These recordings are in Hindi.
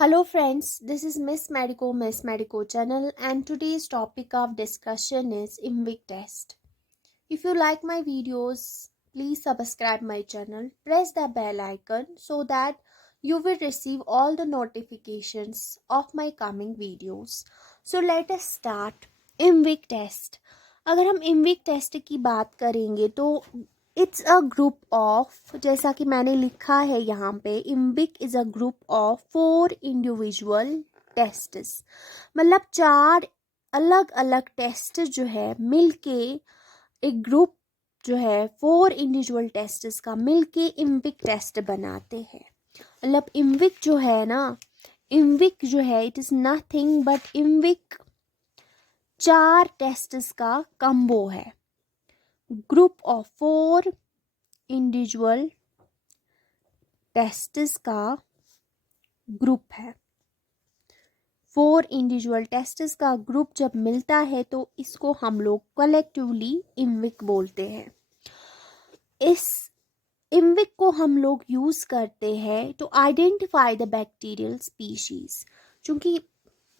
Hello friends, this is Miss Medico channel and today's topic of discussion is IMVIC test. If you like my videos, please subscribe my channel, press the bell icon so that you will receive all the notifications of my coming videos. So let us start IMVIC test. अगर हम IMVIC टेस्ट की बात करेंगे तो इट्स अ ग्रुप ऑफ, जैसा कि मैंने लिखा है यहाँ पे, IMViC is a group of 4 individual tests. मतलब 4 अलग अलग टेस्ट जो है मिलके एक ग्रुप जो है 4 इंडिविजुअल टेस्ट्स का मिलके इम्बिक टेस्ट बनाते हैं। मतलब इम्बिक जो है ना, इम्बिक जो है it is nothing but IMViC 4 tests का कम्बो है। ग्रुप ऑफ 4 इंडिविजुअल टेस्ट्स का ग्रुप है। 4 इंडिविजुअल टेस्ट्स का ग्रुप जब मिलता है तो इसको हम लोग कलेक्टिवली इम्विक बोलते हैं। इस इम्विक को हम लोग यूज करते हैं to identify the bacterial species. चूंकि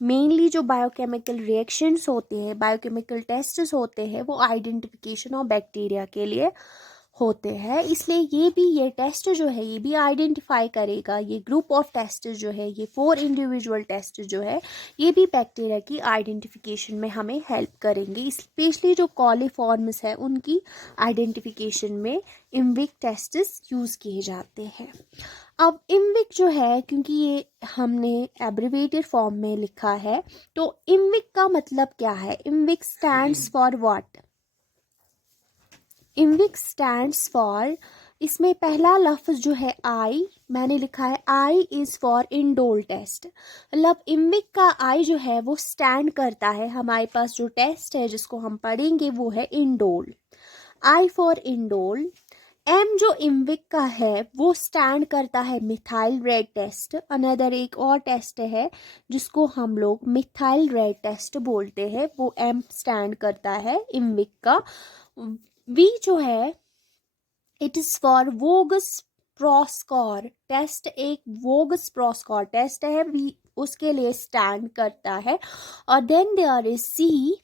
मेनली जो बायोकेमिकल रिएक्शंस होते हैं, बायोकेमिकल टेस्ट्स होते हैं, वो आइडेंटिफिकेशन ऑफ बैक्टीरिया के लिए होते हैं। इसलिए ये टेस्ट जो है ये भी आइडेंटिफाई करेगा, ये ग्रुप ऑफ टेस्ट जो है, ये 4 इंडिविजुअल टेस्ट जो है, ये भी बैक्टीरिया की आइडेंटिफिकेशन में हमें हेल्प करेंगे। स्पेशली जो कॉलीफॉर्म्स है उनकी आइडेंटिफिकेशन में इम्विक टेस्ट्स यूज़ किए जाते हैं। अब इम्विक जो है, क्योंकि ये हमने एब्रिवेटेड फॉर्म में लिखा है, तो इम्विक का मतलब क्या है? IMViC stands for what? IMViC stands for, इसमें पहला लफ्ज़ जो है आई, मैंने लिखा है I is for indole test. मतलब इम्विक का आई जो है वो स्टैंड करता है, हमारे पास जो टेस्ट है जिसको हम पढ़ेंगे वो है indole. I for indole. M जो इम्विक का है वो स्टैंड करता है मिथाइल रेड टेस्ट। अनदर एक और टेस्ट है जिसको हम लोग मिथाइल रेड टेस्ट बोलते हैं, वो एम स्टैंड करता है इम्विक का। वी जो है it is for Voges Proskauer test, एक वोगस प्रोस्कोर टेस्ट है, वी उसके लिए स्टैंड करता है। और देन देयर इज सी,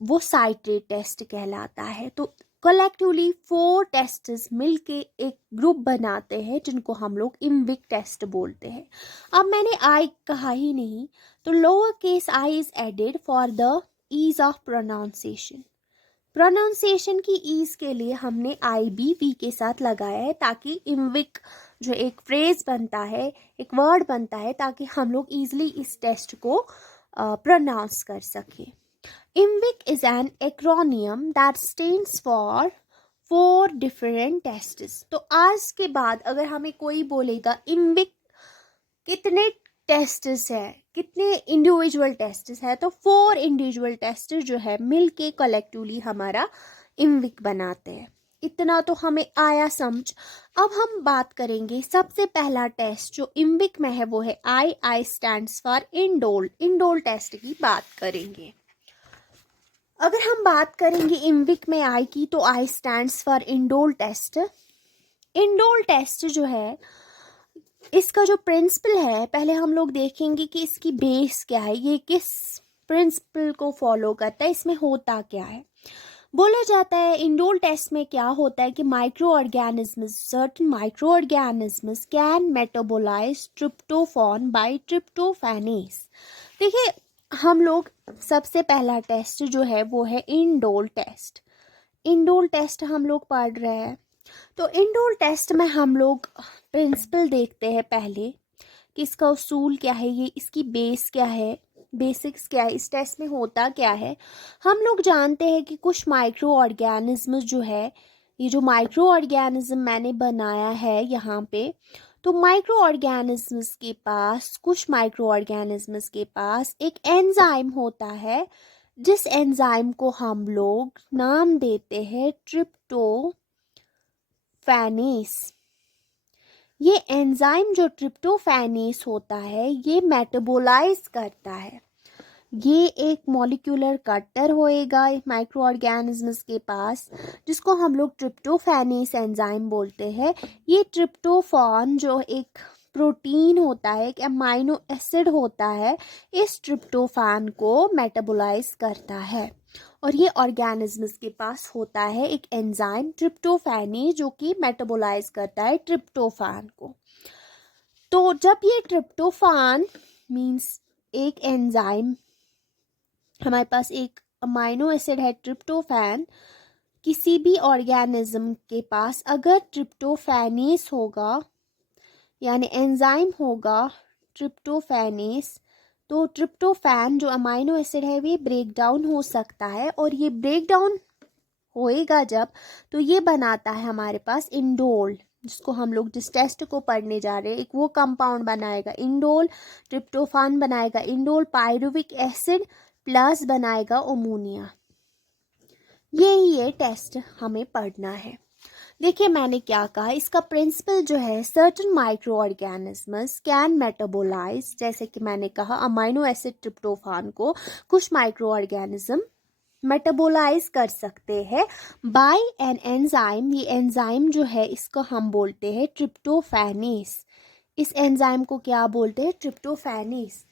वो साइट्रेट टेस्ट कहलाता है। तो कलेक्टिवली 4 टेस्ट्स मिलके एक ग्रुप बनाते हैं जिनको हम लोग इम्विक टेस्ट बोलते हैं। अब मैंने आई कहा ही नहीं, तो lower case I is added for the ease of pronunciation. Pronunciation की ईज के लिए हमने आई बी वी के साथ लगाया है, ताकि इम्विक जो एक फ्रेज बनता है, एक वर्ड बनता है, ताकि हम लोग ईजिली इस टेस्ट को प्रोनाउंस कर सकें। IMViC is an acronym that stands for 4 different tests. तो आज के बाद अगर हमें कोई बोलेगा इम्विक कितने टेस्ट्स है, कितने इंडिविजुअल टेस्ट्स है, तो 4 इंडिविजुअल टेस्ट जो है मिलके कलेक्टिवली हमारा इम्विक बनाते हैं। इतना तो हमें आया समझ। अब हम बात करेंगे सबसे पहला टेस्ट जो इम्विक में है वो है I. I stands for indole. Indole test की बात करेंगे। अगर हम बात करेंगे इम्विक में आई की, तो I stands for indole test. Indole test जो है, इसका जो प्रिंसिपल है, पहले हम लोग देखेंगे कि इसकी बेस क्या है, ये किस प्रिंसिपल को फॉलो करता है, इसमें होता क्या है। बोला जाता है इंडोल टेस्ट में क्या होता है कि micro organisms, certain micro organisms can metabolise tryptophan by tryptophanase. देखिए, हम लोग सबसे पहला टेस्ट जो है वो है इंडोल टेस्ट। इंडोल टेस्ट हम लोग पढ़ रहे हैं, तो इंडोल टेस्ट में हम लोग प्रिंसिपल देखते हैं पहले कि इसका उसूल क्या है, ये इसकी बेस क्या है, बेसिक्स क्या है, इस टेस्ट में होता क्या है। हम लोग जानते हैं कि कुछ माइक्रो ऑर्गेनिज्म जो है, ये जो माइक्रो ऑर्गेनिज्म मैंने बनाया है यहाँ पे, तो माइक्रो ऑर्गेनिज्म्स के पास, कुछ माइक्रो ऑर्गेनिज्म्स के पास एक एंजाइम होता है, जिस एंजाइम को हम लोग नाम देते हैं ट्रिप्टोफैनेस। ये एंजाइम जो ट्रिप्टोफैनेस होता है ये मेटाबोलाइज करता है। ये एक मॉलिक्यूलर कटर होएगा माइक्रो ऑर्गेनिज्म्स के पास, जिसको हम लोग ट्रिप्टोफैनेस एंजाइम बोलते हैं। ये ट्रिप्टोफान जो एक प्रोटीन होता है, एक अमाइनो एसिड होता है, इस ट्रिप्टोफैन को मेटाबोलाइज करता है। और ये ऑर्गेनिजम्स के पास होता है एक एंजाइम ट्रिप्टोफैनी जो कि मेटाबोलाइज करता है ट्रिप्टोफैन को। तो जब ये ट्रिप्टोफैन मींस एक एंजाइम, हमारे पास एक अमाइनो एसिड है ट्रिप्टोफैन, किसी भी ऑर्गेनिज्म के पास अगर ट्रिप्टोफैनेस होगा यानी एंजाइम होगा ट्रिप्टोफैनेस, तो ट्रिप्टोफैन जो अमाइनो एसिड है ये ब्रेक डाउन हो सकता है। और ये ब्रेक डाउन होएगा जब, तो ये बनाता है हमारे पास इंडोल, जिसको हम लोग जिस टेस्ट को पढ़ने जा रहे हैं, एक वो कंपाउंड बनाएगा इंडोल, ट्रिप्टोफैन बनाएगा इंडोल, पायरुविक एसिड प्लस बनाएगा अमोनिया। ये टेस्ट हमें पढ़ना है। देखिए मैंने क्या कहा, इसका प्रिंसिपल जो है, certain micro organisms can metabolise, जैसे कि मैंने कहा अमाइनो एसिड ट्रिप्टोफान को कुछ माइक्रो ऑर्गेनिज्म मेटाबोलाइज कर सकते हैं बाय एन एंजाइम। ये एंजाइम जो है इसको हम बोलते हैं ट्रिप्टोफैनेस। इस एंजाइम को क्या बोलते हैं? ट्रिप्टोफैनेस।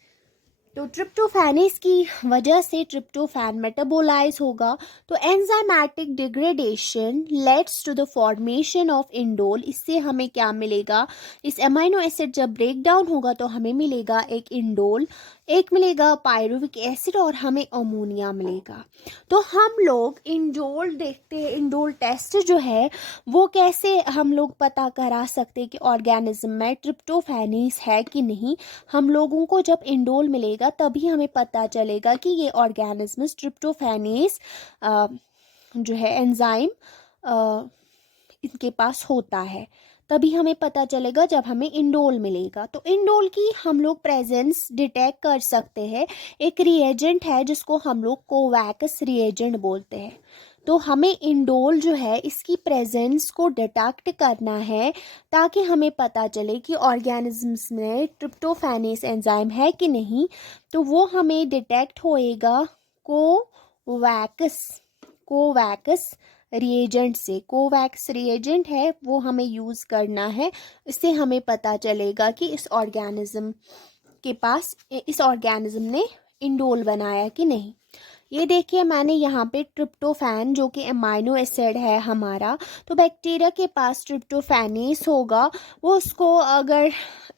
तो ट्रिप्टोफैनेस की वजह से ट्रिप्टोफैन मेटाबोलाइज होगा, तो enzymatic degradation leads to the formation of indole. इससे हमें क्या मिलेगा? इस अमाइनो एसिड जब ब्रेक डाउन होगा तो हमें मिलेगा एक इंडोल, एक मिलेगा पायरुविक एसिड और हमें अमोनिया मिलेगा। तो हम लोग इंडोल देखते हैं, इंडोल टेस्ट जो है वो कैसे हम लोग पता करा सकते हैं कि ऑर्गेनिज्म में ट्रिप्टोफैनेस है कि नहीं। हम लोगों को जब इंडोल मिलेगा तभी हमें पता चलेगा कि ये ऑर्गेनिज्म ट्रिप्टोफैनेस जो है एंजाइम इनके पास होता है, तभी हमें पता चलेगा जब हमें इंडोल मिलेगा। तो इंडोल की हम लोग प्रेजेंस डिटेक्ट कर सकते हैं। एक रिएजेंट है जिसको हम लोग कोवैक्स रिएजेंट बोलते हैं। तो हमें इंडोल जो है इसकी प्रेजेंस को डिटेक्ट करना है ताकि हमें पता चले कि ऑर्गेनिजम्स में ट्रिप्टोफैनेस एंजाइम है कि नहीं। तो वो हमें डिटेक्ट होएगा कोवैक्स रिएजेंट से। कोवैक्स रिएजेंट है वो हमें यूज़ करना है, इससे हमें पता चलेगा कि इस ऑर्गेनिज्म ने इंडोल बनाया कि नहीं। ये देखिए मैंने यहाँ पे ट्रिप्टोफैन जो कि अमाइनो एसिड है हमारा, तो बैक्टीरिया के पास ट्रिप्टोफैनेस होगा, वो उसको अगर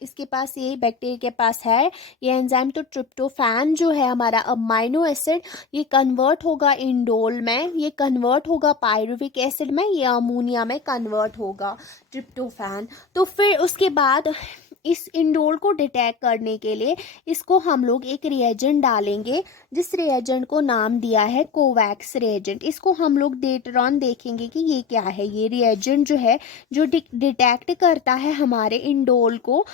इसके पास ये बैक्टीरिया के पास है ये एंजाइम, तो ट्रिप्टोफैन जो है हमारा अमाइनो एसिड ये कन्वर्ट होगा इंडोल में, ये कन्वर्ट होगा पायरुविक एसिड में, ये अमोनिया में कन्वर्ट होगा ट्रिप्टोफैन। तो फिर उसके बाद इस इंडोल को डिटेक्ट करने के लिए इसको हम लोग एक रिएजेंट डालेंगे, जिस रिएजेंट को नाम दिया है कोवैक्स रिएजेंट। इसको हम लोग लेटर ऑन देखेंगे कि ये क्या है। ये रिएजेंट जो है जो डिटेक्ट करता है हमारे इंडोल को,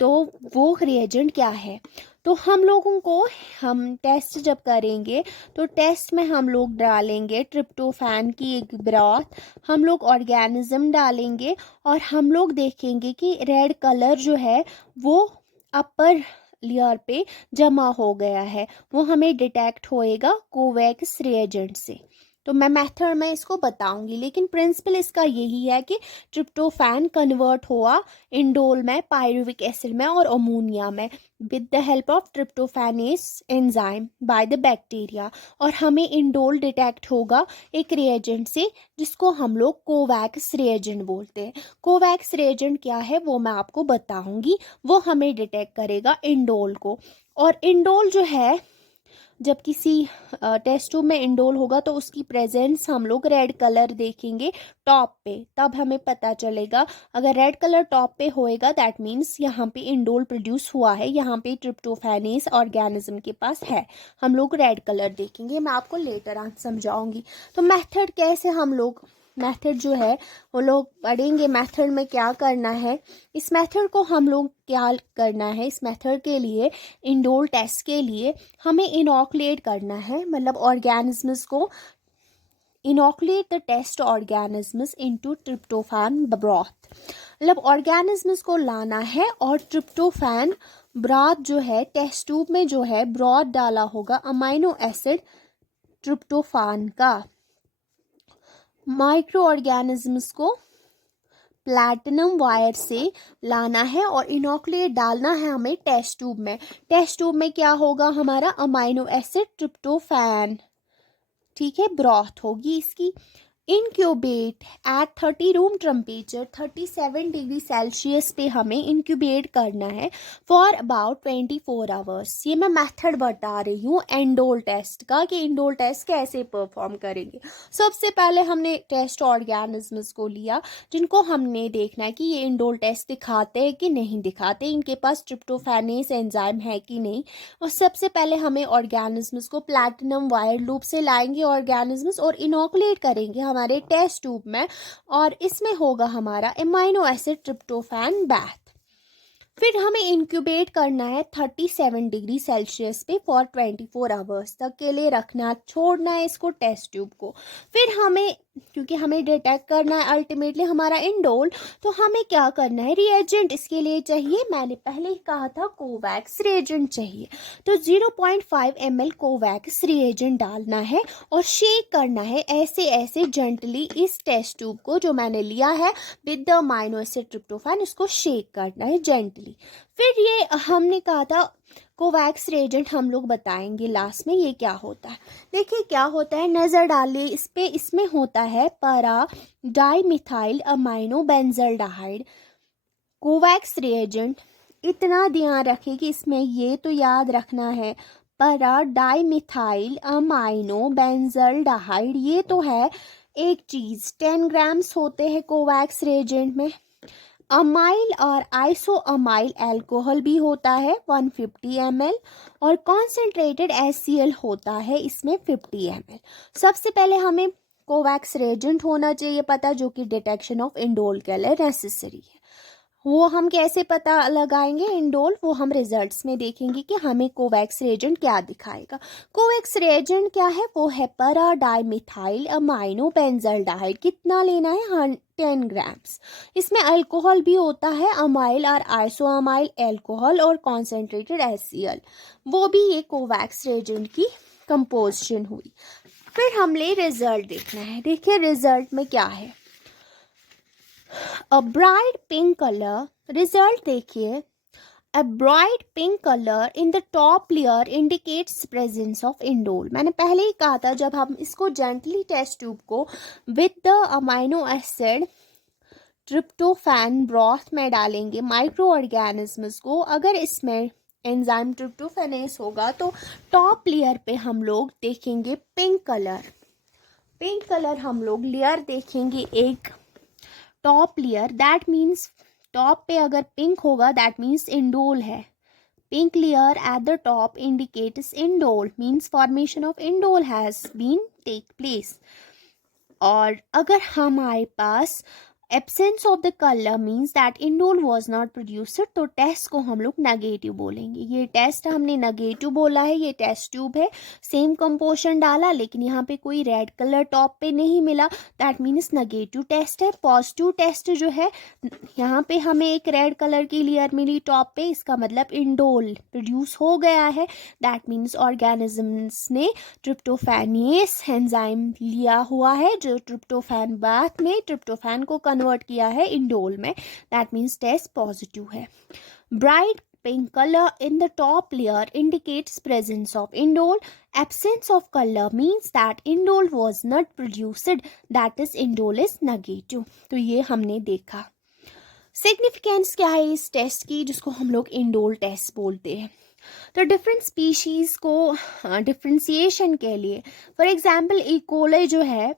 तो वो रिएजेंट क्या है। तो हम टेस्ट जब करेंगे तो टेस्ट में हम लोग डालेंगे ट्रिप्टोफैन की एक ब्रॉथ, हम लोग ऑर्गेनिज्म डालेंगे और हम लोग देखेंगे कि रेड कलर जो है वो अपर लेयर पे जमा हो गया है, वो हमें डिटेक्ट होएगा कोवैक्स रिएजेंट से। तो मैं मेथड में इसको बताऊंगी, लेकिन प्रिंसिपल इसका यही है कि ट्रिप्टोफैन कन्वर्ट हुआ इंडोल में, पायरुविक एसिड में और अमोनिया में with the help of tryptophanase enzyme by the bacteria, और हमें इंडोल डिटेक्ट होगा एक रिएजेंट से जिसको हम लोग कोवैक्स रिएजेंट बोलते हैं। कोवैक्स रिएजेंट क्या है वो मैं आपको बताऊंगी, वो हमें डिटेक्ट करेगा इंडोल को। और इंडोल जो है जब किसी टेस्ट ट्यूब में इंडोल होगा तो उसकी प्रेजेंस हम लोग रेड कलर देखेंगे टॉप पे, तब हमें पता चलेगा। अगर रेड कलर टॉप पे होएगा दैट मीन्स यहाँ पे इंडोल प्रोड्यूस हुआ है, यहाँ पे ट्रिप्टोफैनेस ऑर्गेनिज्म के पास है, हम लोग रेड कलर देखेंगे। मैं आपको लेटर ऑन समझाऊंगी। तो मेथड कैसे हम लोग मेथड जो है वो लोग पढ़ेंगे। मेथड में क्या करना है, इस मेथड को हम लोग क्या करना है, इस मेथड के लिए इंडोल टेस्ट के लिए हमें इनॉकुलेट करना है, मतलब ऑर्गेनिजम्स को inoculate the test organisms into tryptophan broth. मतलब ऑर्गेनिजम्स को लाना है और ट्रिप्टोफैन ब्रॉथ जो है टेस्ट ट्यूब में जो है ब्रॉथ डाला होगा अमाइनो एसिड ट्रिप्टोफैन का। माइक्रो ऑर्गेनिजम्स को प्लैटिनम वायर से लाना है और इनोकुलेट डालना है हमें टेस्ट ट्यूब में। टेस्ट ट्यूब में क्या होगा हमारा अमाइनो एसिड ट्रिप्टोफैन, ठीक है, ब्रॉथ होगी इसकी। Incubate at 30 room temperature 37 degree Celsius पे हमें इंक्यूबेट करना है फॉर अबाउट 24 आवर्स। ये मैं मेथड बता रही हूँ एंडोल टेस्ट का कि इंडोल टेस्ट कैसे परफॉर्म करेंगे। सबसे पहले हमने टेस्ट ऑर्गेनिज्म्स को लिया जिनको हमने देखना है कि ये इंडोल टेस्ट दिखाते हैं कि नहीं दिखाते, इनके पास ट्रिप्टोफैनेस एंजाइम है कि नहीं। और सबसे पहले हमें ऑर्गेनिज्म्स को प्लैटिनम वायर लूप से लाएंगे ऑर्गेनिज्म्स और इनोकुलेट करेंगे हमारे टेस्ट ट्यूब में, और इसमें होगा हमारा अमाइनो एसिड ट्रिप्टोफैन बैथ। फिर हमें इंक्यूबेट करना है 37 डिग्री सेल्सियस पे फॉर 24 आवर्स तक के लिए रखना, छोड़ना है इसको टेस्ट ट्यूब को। फिर हमें, क्योंकि हमें डिटेक्ट करना है अल्टीमेटली हमारा इंडोल, तो हमें क्या करना है, रिएजेंट इसके लिए चाहिए। मैंने पहले ही कहा था कोवैक्स रिएजेंट चाहिए, तो 0.5 ml कोवैक्स रिएजेंट डालना है और शेक करना है ऐसे ऐसे जेंटली इस टेस्ट ट्यूब को जो मैंने लिया है with the amino acid tryptophan, इसको शेक करना है जेंटली। फिर ये हमने कहा था कोवैक्स रिएजेंट हम लोग बताएंगे लास्ट में ये क्या होता है। देखिए क्या होता है, नज़र डालिए इस पे, इसमें होता है para dimethyl amino benzaldehyde. Covax reagent इतना ध्यान रखें कि इसमें ये तो याद रखना है, para डाइमिथाइल अमाइनो बेंजल्डिहाइड, ये तो है एक चीज़। 10 ग्राम्स होते हैं कोवैक्स रिएजेंट में। अमाइल और आइसोअमाइल अल्कोहल भी होता है 150 ml, और कॉन्सेंट्रेटेड HCl होता है इसमें 50 ml। सबसे पहले हमें कोवैक्स रिएजेंट होना चाहिए पता, जो कि डिटेक्शन ऑफ इंडोल के लिए नेसेसरी है। वो हम कैसे पता लगाएंगे इंडोल, वो हम रिजल्ट्स में देखेंगे कि हमें कोवैक्स रिएजेंट क्या दिखाएगा। कोवैक्स रिएजेंट क्या है, वो है para डाइमिथाइल अमाइनो बेंजल्डिहाइड। कितना लेना है, 10 ग्राम्स। इसमें अल्कोहल भी होता है, अमाइल और आइसोअमाइल अल्कोहल और कॉन्सेंट्रेटेड HCl, वो भी ये कोवैक्स रिएजेंट की कंपोजिशन हुई। फिर हमने रिजल्ट देखना है। देखिए रिजल्ट में क्या है, a bright pink colour. Result देखिए, A bright pink color in the top layer indicates presence of indole। मैंने पहले ही कहा था जब हम इसको जेंटली टेस्ट ट्यूब को with the amino acid tryptophan broth में डालेंगे माइक्रो ऑर्गेनिज्म्स को, अगर इसमें एंजाइम ट्रिप्टोफैनेस होगा तो टॉप लेयर पे हम लोग देखेंगे पिंक कलर। पिंक कलर हम लोग लेयर देखेंगे एक top layer, that means top पे अगर पिंक होगा दैट मीन्स इंडोल है। Pink layer at the top indicates indole, means formation of indole has been take place. और अगर हमारे पास absence of the colour means that indole was not produced, तो टेस्ट को हम लोग नेगेटिव बोलेंगे। ये टेस्ट हमने नेगेटिव बोला है, ये टेस्ट ट्यूब है, सेम कंपोजिशन डाला लेकिन यहाँ पे कोई रेड कलर टॉप पे नहीं मिला, दैट मीन्स नेगेटिव टेस्ट है। पॉजिटिव टेस्ट जो है, यहाँ पे हमें एक रेड कलर की लेयर मिली टॉप पे, इसका मतलब इंडोल प्रोड्यूस हो गया है, दैट मीन्स ऑर्गेनिजम्स ने ट्रिप्टोफैनेस एंजाइम लिया हुआ है जो ट्रिप्टोफैन बाथ में ट्रिप्टोफैन को कन्वर्ट किया है इंडोल में, दैट मीन्स टेस्ट पॉजिटिव है। Bright pink color in the top layer indicates presence of indole. Absence of color means that indole was not produced, that is indole is negative। तो ये हमने देखा। सिग्निफिकेंस क्या है इस टेस्ट की जिसको हम लोग इंडोल टेस्ट बोलते हैं। तो डिफरेंट स्पीशीज़ को डिफ्रेंसिएशन के लिए, फॉर एग्जांपल इकोले जो है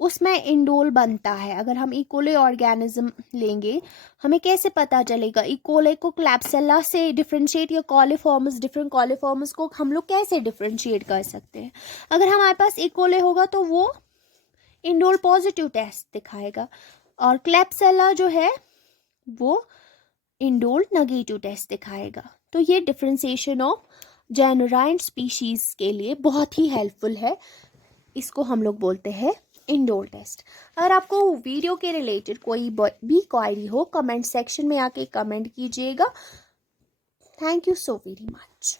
उसमें इंडोल बनता है। अगर हम इकोले ऑर्गेनिज्म लेंगे हमें कैसे पता चलेगा इकोले को क्लैप्सेला से डिफ्रेंशिएट, या कॉलीफॉर्मस, डिफरेंट कॉलीफॉर्मस को हम लोग कैसे डिफ्रेंशिएट कर सकते हैं। अगर हमारे पास इकोले होगा तो वो इंडोल पॉजिटिव टेस्ट दिखाएगा, और क्लैप्सेला जो है वो इंडोल नेगेटिव टेस्ट दिखाएगा। तो ये differentiation of genera and species के लिए बहुत ही हेल्पफुल है, इसको हम लोग बोलते हैं इंडोल टेस्ट। अगर आपको वीडियो के रिलेटेड कोई भी क्वेरी हो कमेंट सेक्शन में आके कमेंट कीजिएगा। Thank you so very much.